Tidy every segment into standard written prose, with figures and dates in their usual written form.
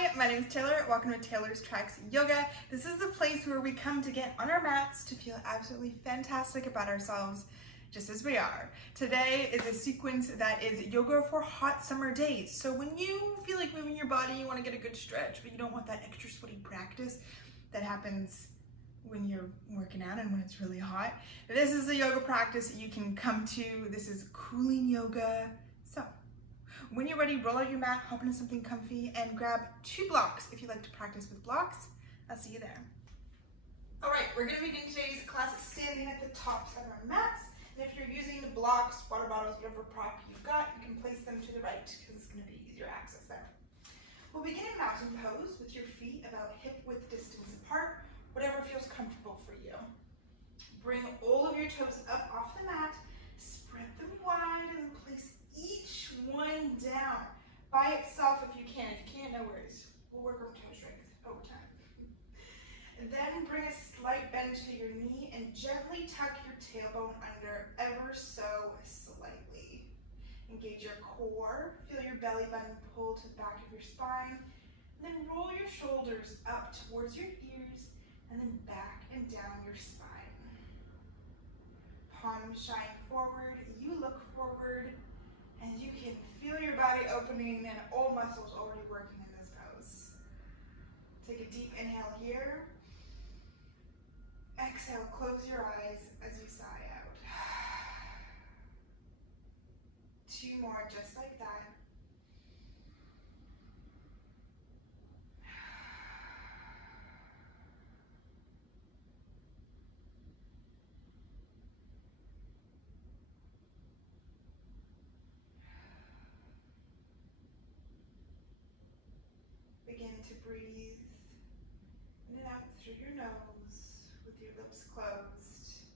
Hi, my name is Taylor. Welcome to Taylor's Tracks Yoga. This is the place where we come to get on our mats to feel absolutely fantastic about ourselves, just as we are. Today is a sequence that is yoga for hot summer days. So when you feel like moving your body, you want to get a good stretch, but you don't want that extra sweaty practice that happens when you're working out and when it's really hot. This is the yoga practice you can come to. This is cooling yoga. So when you're ready, roll out your mat, hop into something comfy, and grab 2 blocks if you like to practice with blocks. I'll see you there. All right, we're gonna begin today's class standing at the tops of our mats. And if you're using the blocks, water bottles, whatever prop you've got, you can place them to the right because it's gonna be easier access there. We'll begin in mountain pose with your feet about hip-width distance apart, whatever feels comfortable for you. Bring all of your toes up off the mat, spread them wide, and then place each one down by itself if you can. If you can't, no worries. We'll work on toe strength over time. And then bring a slight bend to your knee and gently tuck your tailbone under ever so slightly. Engage your core, feel your belly button pull to the back of your spine, and then roll your shoulders up towards your ears and then back and down your spine. Palms shine forward, you look forward, and you can feel your body opening and all muscles already working in this pose. Take a deep inhale here. Exhale, close your eyes as you sigh out. 2 more just like that. Begin to breathe in and out through your nose with your lips closed.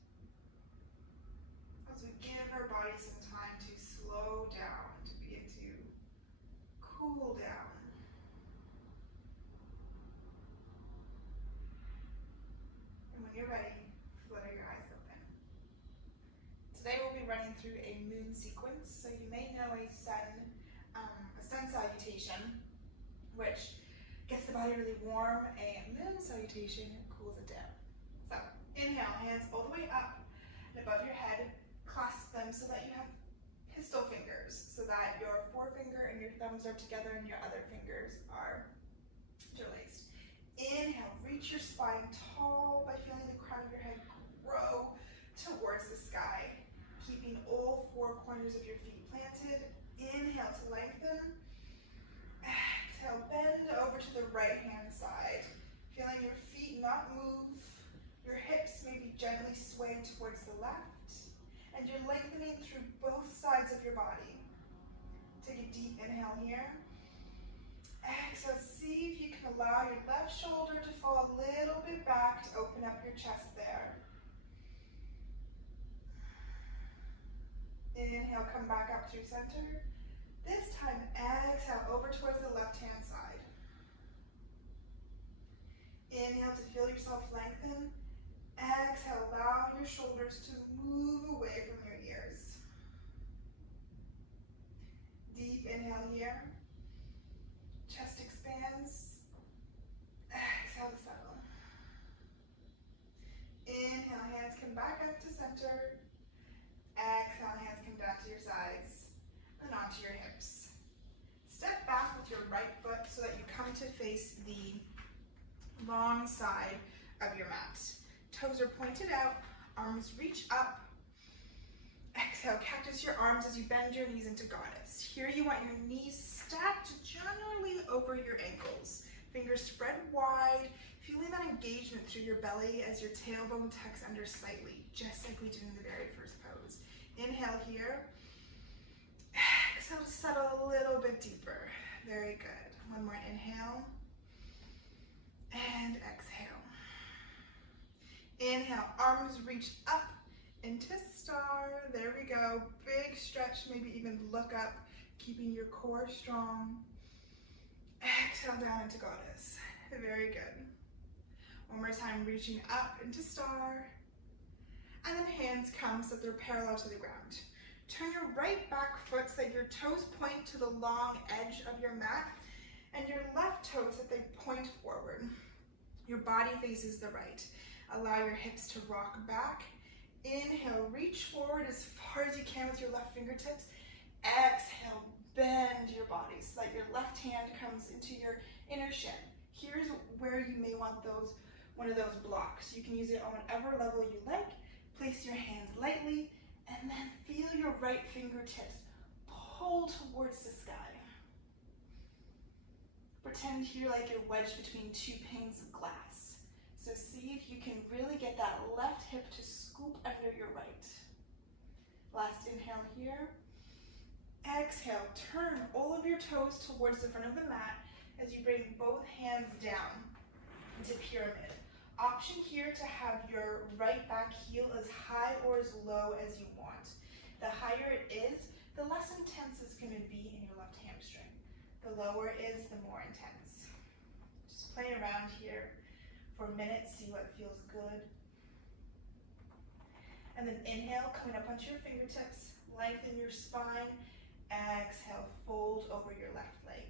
As we give our body some time to slow down, to begin to cool down. And when you're ready, flutter your eyes open. Today we'll be running through a moon sequence. So you may know a sun salutation, which gets the body really warm. A moon salutation cools it down. So inhale, hands all the way up and above your head. Clasp them so that you have pistol fingers, so that your forefinger and your thumbs are together and your other fingers are interlaced. Inhale, reach your spine tall by feeling the crown of your head grow towards the sky, keeping all 4 corners of your feet planted. Inhale to lengthen. Exhale, bend over to the right hand side, feeling your feet not move. Your hips may be gently swayed towards the left, and you're lengthening through both sides of your body. Take a deep inhale here. Exhale, see if you can allow your left shoulder to fall a little bit back to open up your chest there. Inhale, come back up through center. This time, exhale over towards the left-hand side. Inhale to feel yourself lengthen. Exhale, allow your shoulders to move away from your ears. Deep inhale here. Chest expands. Exhale to settle. Inhale, hands come back up to center. Exhale, hands come down to your sides and onto your hips. Step back with your right foot so that you come to face the long side of your mat. Toes are pointed out, arms reach up. Exhale, cactus your arms as you bend your knees into goddess. Here you want your knees stacked generally over your ankles. Fingers spread wide, feeling that engagement through your belly as your tailbone tucks under slightly, just like we did in the very first pose. Inhale here. Exhale to settle a little bit deeper. Very good. One more inhale. And exhale. Inhale, arms reach up into star. There we go. Big stretch, maybe even look up, keeping your core strong. Exhale down into goddess. Very good. One more time, reaching up into star. And then hands come so that they're parallel to the ground. Turn your right back foot so that your toes point to the long edge of your mat, and your left toes Your body faces the right. Allow your hips to rock back. Inhale, reach forward as far as you can with your left fingertips. Exhale, bend your body so that your left hand comes into your inner shin. Here's where you may want one of those blocks. You can use it on whatever level you like. Place your hands lightly and then feel your right fingertips pull towards the sky. Pretend here like you're wedged between two panes of glass. So see if you can really get that left hip to scoop under your right. Last inhale here. Exhale, turn all of your toes towards the front of the mat as you bring both hands down into pyramid. Option here to have your right back heel as high or as low as you want. The higher it is, the less intense it's going to be in your left hamstring. The lower it is, the more intense. Just play around here for a minute, see what feels good. And then inhale, coming up onto your fingertips, lengthen your spine. Exhale, fold over your left leg.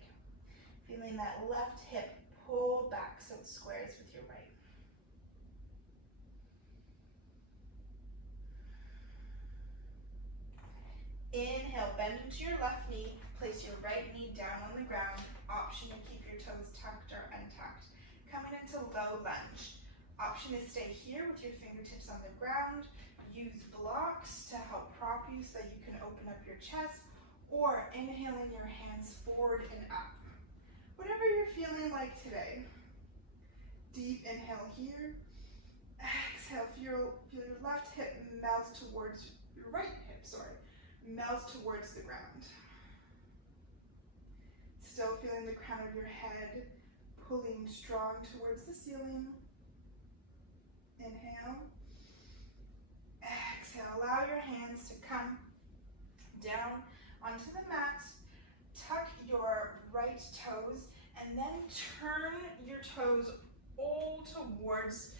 Feeling that left hip pull back so it squares with your right. Inhale, bend into your left knee. Place your right knee down on the ground. Option to keep your toes tucked or untucked. Coming into low lunge. Option is stay here with your fingertips on the ground. Use blocks to help prop you so that you can open up your chest, or inhaling your hands forward and up. Whatever you're feeling like today. Deep inhale here. Exhale, feel your left hip melts towards your right hip, melts towards the ground. Still feeling the crown of your head pulling strong towards the ceiling. Inhale. Exhale, allow your hands to come down onto the mat. Tuck your right toes and then turn your toes all towards,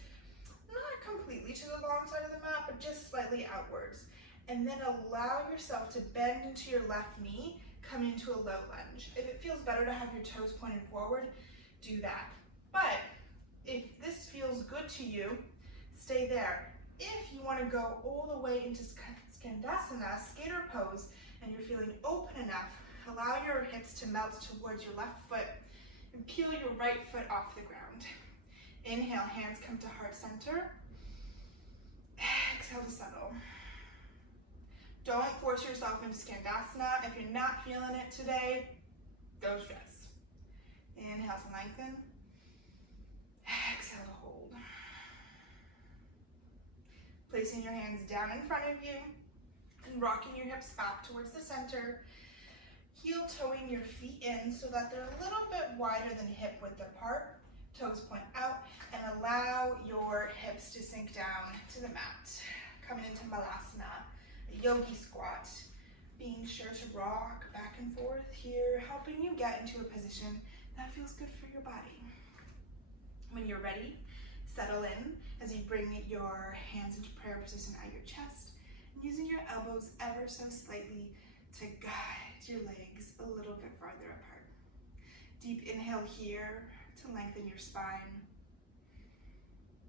not completely to the long side of the mat, but just slightly outwards. And then allow yourself to bend into your left knee, come into a low lunge. If it feels better to have your toes pointed forward, do that. But if this feels good to you, stay there. If you want to go all the way into Skandasana, skater pose, and you're feeling open enough, allow your hips to melt towards your left foot and peel your right foot off the ground. Inhale, hands come to heart center. Exhale to settle. Don't force yourself into Skandasana. If you're not feeling it today, don't stress. Inhale to lengthen. Exhale to hold. Placing your hands down in front of you and rocking your hips back towards the center. Heel toeing your feet in so that they're a little bit wider than hip width apart. Toes point out and allow your hips to sink down to the mat. Coming into Malasana, a yogi squat. Being sure to rock back and forth here, helping you get into a position that feels good for your body. When you're ready, settle in as you bring your hands into prayer position at your chest, using your elbows ever so slightly to guide your legs a little bit farther apart. Deep inhale here to lengthen your spine.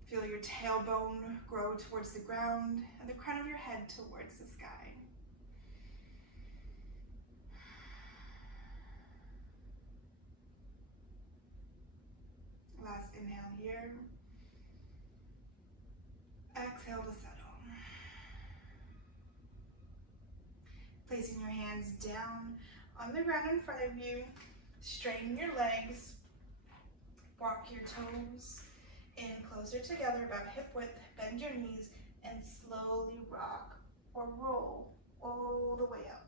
Feel your tailbone grow towards the ground and the crown of your head towards the sky. Last inhale here. Exhale to settle. Placing your hands down on the ground in front of you. Straighten your legs. Walk your toes in closer together, about hip width. Bend your knees and slowly rock or roll all the way up.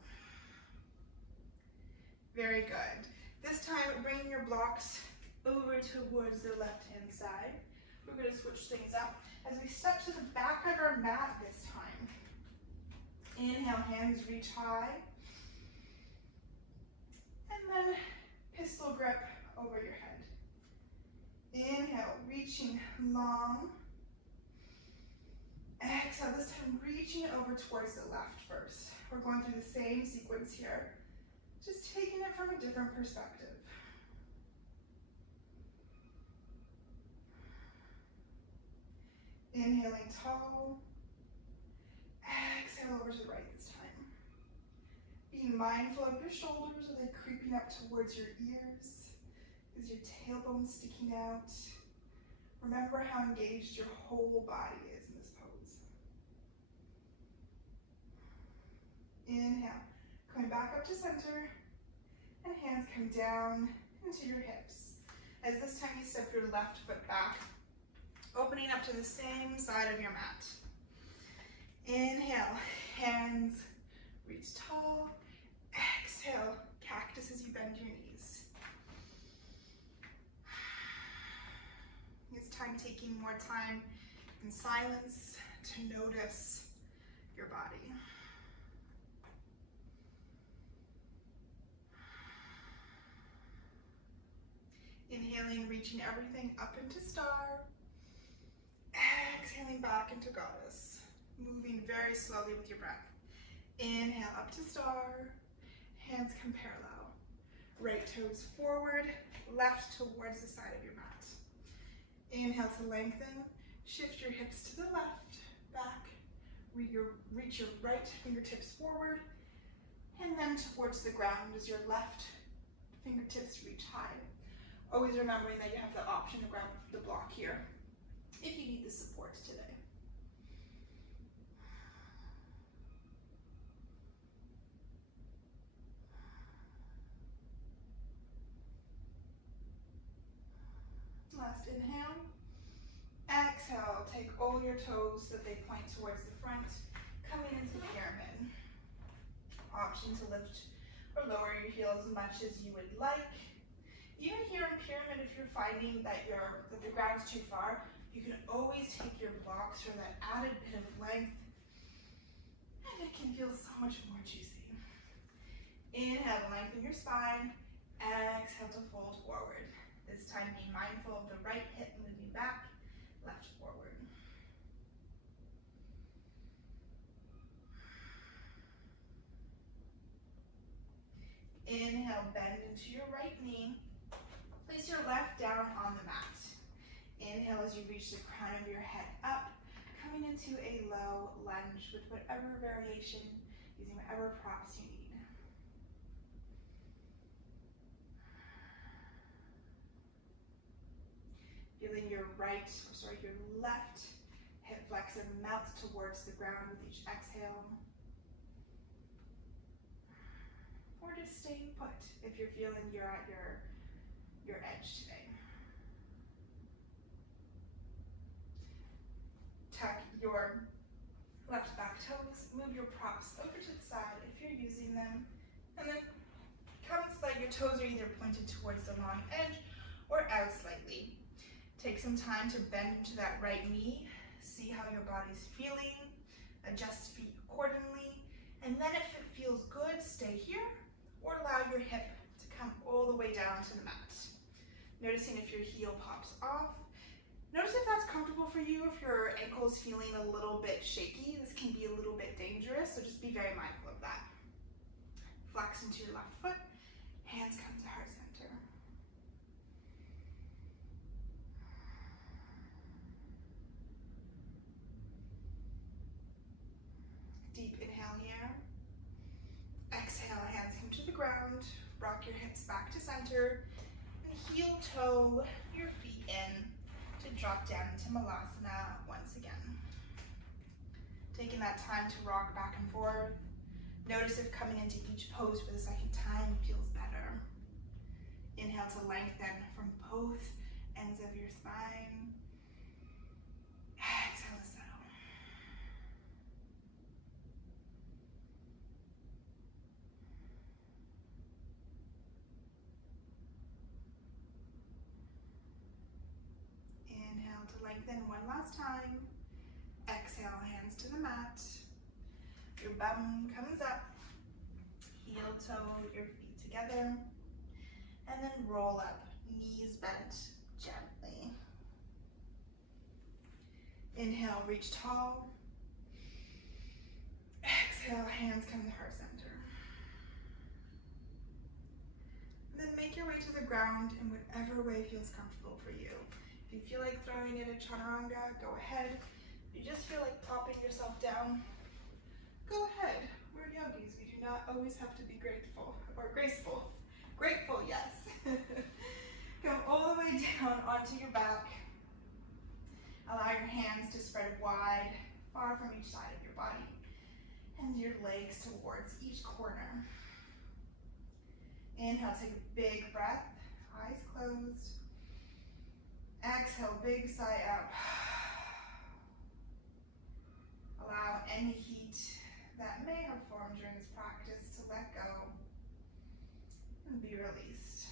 Very good. This time, bring your blocks over towards the left-hand side. We're going to switch things up as we step to the back of our mat this time. Inhale, hands reach high. And then pistol grip over your head. Inhale, reaching long. Exhale, this time reaching over towards the left first. We're going through the same sequence here, just taking it from a different perspective. Inhaling tall. Exhale over to the right this time. Being mindful of your shoulders. Are they creeping up towards your ears? Is your tailbone sticking out? Remember how engaged your whole body is in this pose. Inhale. Coming back up to center. And hands come down into your hips. As this time you step your left foot back, opening up to the same side of your mat. Inhale, hands reach tall. Exhale, cactus as you bend your knees. It's time taking more time in silence to notice your body. Inhaling, reaching everything up into star. Exhaling back into goddess. Moving very slowly with your breath. Inhale up to star. Hands come parallel. Right toes forward, left towards the side of your mat. Inhale to lengthen. Shift your hips to the left, back. Reach your right fingertips forward, and then towards the ground as your left fingertips reach high. Always remembering that you have the option to grab the block here if you need the support today. Last inhale. Exhale, take all your toes so they point towards the front, coming into pyramid. Option to lift or lower your heels as much as you would like. Even here in pyramid, if you're finding that the ground's too far, you can always take your blocks for that added bit of length, and it can feel so much more juicy. Inhale, lengthen your spine. Exhale to fold forward. This time be mindful of the right hip moving back, left forward. Inhale, bend into your right knee. Place your left down on the mat. Inhale as you reach the crown of your head up, coming into a low lunge with whatever variation, using whatever props you need. Feeling your left hip flexor melt towards the ground with each exhale. Or just staying put if you're feeling you're at your edge today. Tuck your left back toes, move your props over to the side if you're using them, and then come so that your toes are either pointed towards the long edge or out slightly. Take some time to bend into that right knee, see how your body's feeling, adjust feet accordingly, and then if it feels good, stay here, or allow your hip to come all the way down to the mat. Noticing if your heel pops off. Notice if that's comfortable for you. If your ankle's feeling a little bit shaky, this can be a little bit dangerous, so just be very mindful of that. Flex into your left foot, hands come to heart center. Deep inhale here. Exhale, hands come to the ground. Rock your hips back to center. And heel toe your feet in to drop down into Malasana once again. Taking that time to rock back and forth. Notice if coming into each pose for the second time feels better. Inhale to lengthen from both ends of your spine. Exhale to settle. Inhale to lengthen one last time. Exhale, hands to the mat. Your bum comes up. Heel toe your feet together. And then roll up, knees bent gently. Inhale, reach tall. Exhale, hands come to heart center. And then make your way to the ground in whatever way feels comfortable for you. If you feel like throwing in a chaturanga, go ahead. you just feel like plopping yourself down, go ahead. We're yogis. We do not always have to be grateful or graceful. Grateful, yes. Come all the way down onto your back. Allow your hands to spread wide, far from each side of your body, and your legs towards each corner. Inhale, take a big breath, eyes closed. Exhale, big sigh out. Allow any heat that may have formed during this practice to let go and be released.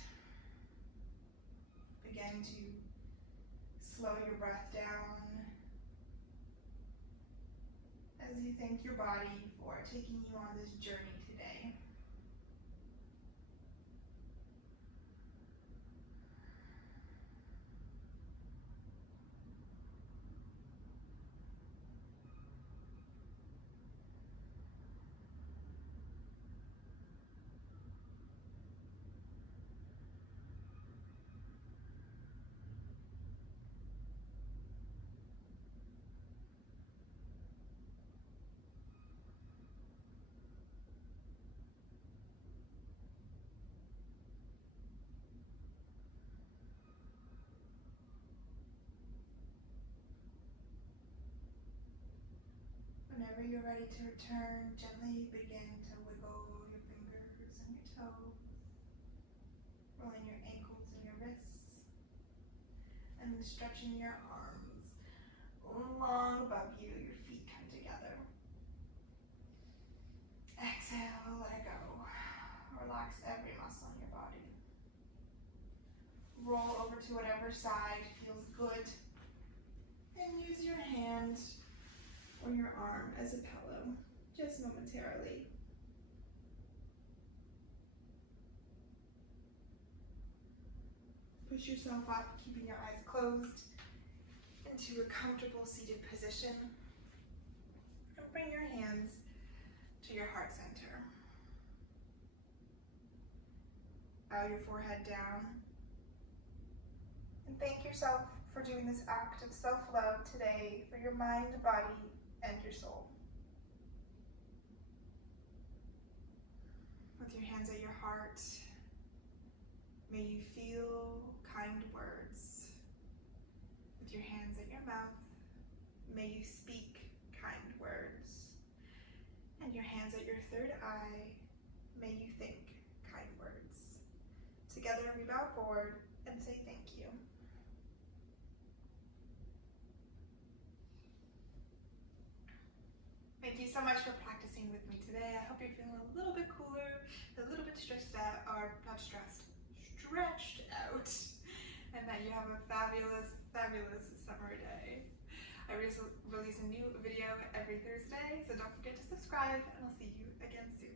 Begin to slow your breath down as you thank your body for taking you on this journey today. Whenever you're ready to return, gently begin to wiggle your fingers and your toes, rolling your ankles and your wrists, and stretching your arms long above you. Your feet come together. Exhale, let it go. Relax every muscle in your body. Roll over to whatever side feels good, and use your hand or your arm as a pillow, just momentarily. Push yourself up, keeping your eyes closed, into a comfortable seated position. And bring your hands to your heart center. Bow your forehead down. And thank yourself for doing this act of self-love today for your mind, body, and your soul. With your hands at your heart, may you feel kind words. With your hands at your mouth, may you speak kind words. And your hands at your third eye, may you think kind words. Together we bow forward and say thank you. Thank you so much for practicing with me today. I hope you're feeling a little bit cooler, a little bit stressed out, or not stressed, stretched out, and that you have a fabulous, fabulous summer day. I release a new video every Thursday, so don't forget to subscribe, and I'll see you again soon.